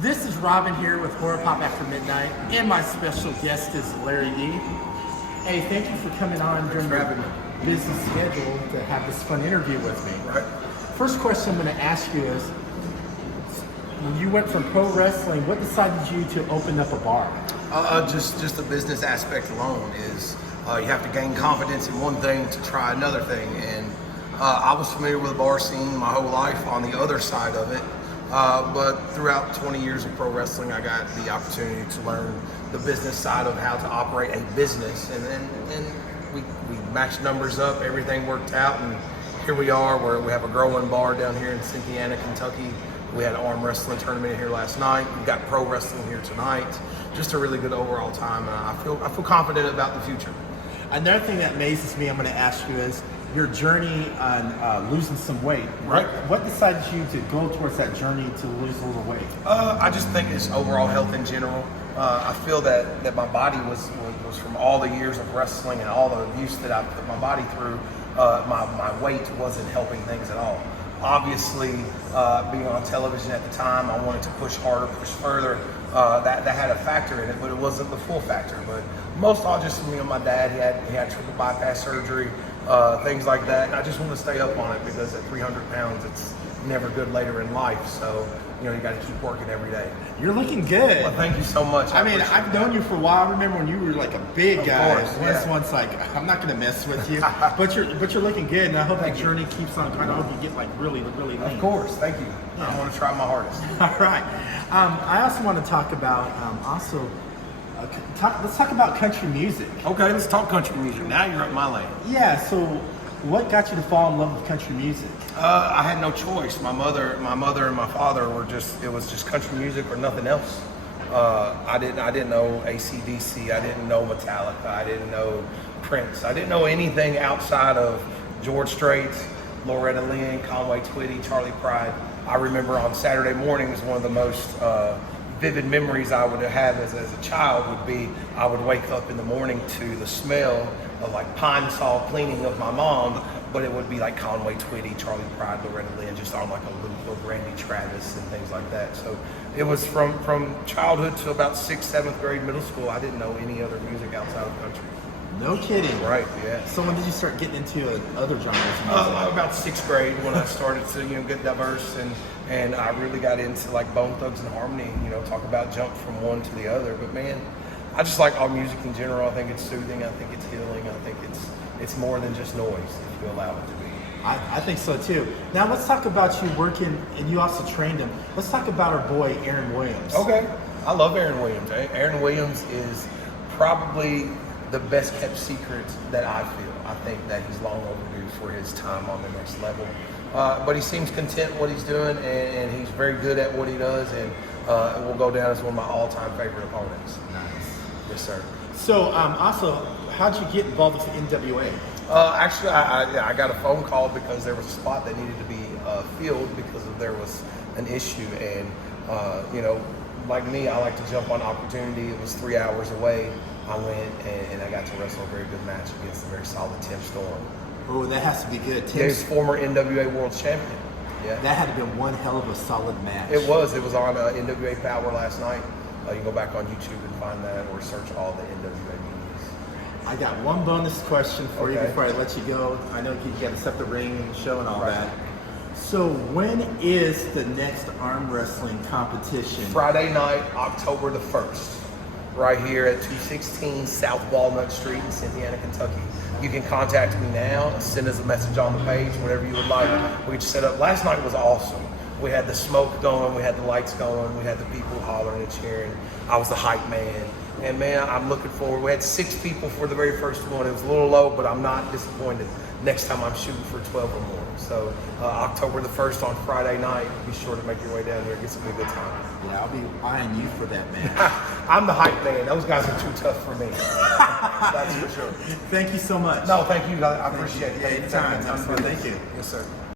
This is Robin here with Horror Pop After Midnight, and my special guest is Larry D. Hey, thank you for coming on during your busy schedule to have this fun interview with me. Right. First question I'm going to ask you is, when you went from pro wrestling, what decided you to open up a bar? Just the business aspect alone is you have to gain confidence in one thing to try another thing. And I was familiar with the bar scene my whole life on the other side of it. But throughout 20 years of pro wrestling, I got the opportunity to learn the business side of how to operate a business. And then we matched numbers up, everything worked out, and here we are where we have a growing bar down here in Cynthiana, Kentucky. We had an arm wrestling tournament here last night. We've got pro wrestling here tonight. Just a really good overall time, and I feel confident about the future. Another thing that amazes me, I'm going to ask you is your journey on losing some weight. Right. What decided you to go towards that journey to lose a little weight? I just think it's overall health in general. I feel that my body was from all the years of wrestling and all the abuse that I put my body through. My weight wasn't helping things at all. Obviously, being on television at the time, I wanted to push harder, push further. That had a factor in it, but it wasn't the full factor. But most all just my dad, he had triple bypass surgery, things like that. And I just want to stay up on it because at 300 pounds, it's never good later in life. So, you got to keep working every day. You're looking good. Well, thank you so much. I mean, I've known you for a while. I remember when you were like a big guy. Of course, Once like, I'm not going to mess with you, but you're looking good, and I hope that journey keeps on going. I hope you get like really lean. Of course, thank you. Yeah. I want to try my hardest. All right. I also want to talk about let's talk about country music. Okay, let's talk country music. Now you're up my lane. Yeah. So, what got you to fall in love with country music? I had no choice. My mother and my father it was just country music or nothing else. I didn't know AC/DC. I didn't know Metallica. I didn't know Prince. I didn't know anything outside of George Strait, Loretta Lynn, Conway Twitty, Charlie Pride. I remember on Saturday mornings, one of the most vivid memories I would have as a child would be I would wake up in the morning to the smell of like pine saw cleaning of my mom, but it would be like Conway Twitty, Charlie Pride, Loretta Lynn, just on like a loop of Randy Travis and things like that. So it was from childhood to about 6th, 7th grade, middle school. I didn't know any other music outside of country. No kidding. Right, yeah. So when did you start getting into other genres? About 6th grade when I started to get diverse and I really got into like Bone Thugs and Harmony. Talk about jump from one to the other. But man, I just like all music in general. I think it's soothing. I think it's healing. I think it's more than just noise if you allow it to be. I think so too. Now let's talk about you working, and you also trained him. Let's talk about our boy Aaron Williams. Okay, I love Aaron Williams. Aaron Williams is probably the best kept secret that I feel. I think that he's long overdue for his time on the next level. But he seems content what he's doing, and he's very good at what he does, and will go down as one of my all-time favorite opponents. Nice. Yes, sir. So also, how'd you get involved with the NWA? Actually, I got a phone call because there was a spot that needed to be filled because there was an issue, and like me, I like to jump on opportunity. It was 3 hours away. I went and I got to wrestle a very good match against a very solid Tim Storm. Oh, that has to be good. He's former NWA World Champion. Yeah. That had to be one hell of a solid match. It was. It was on NWA Power last night. You can go back on YouTube and find that, or search all the NWA meetings. I got one bonus question for you Okay. before I let you go. I know you got to set the ring and the show and all that. So when is the next arm wrestling competition? Friday night, October the 1st. Right here at 216 South Walnut Street in Cynthiana, Kentucky. You can contact me now, send us a message on the page, whatever you would like. We just set up. Last night was awesome. We had the smoke going, we had the lights going, we had the people hollering and cheering. I was the hype man. And man, I'm looking forward. We had 6 people for the very first one. It was a little low, but I'm not disappointed. Next time I'm shooting for 12 or more. So October the 1st on Friday night, be sure to make your way down here. Get some good time. Yeah, I'll be eyeing you for that, man. I'm the hype man. Those guys are too tough for me. That's for sure. Thank you so much. No, thank you. I appreciate it. Anytime. Thank you. Thank you. Yes, sir.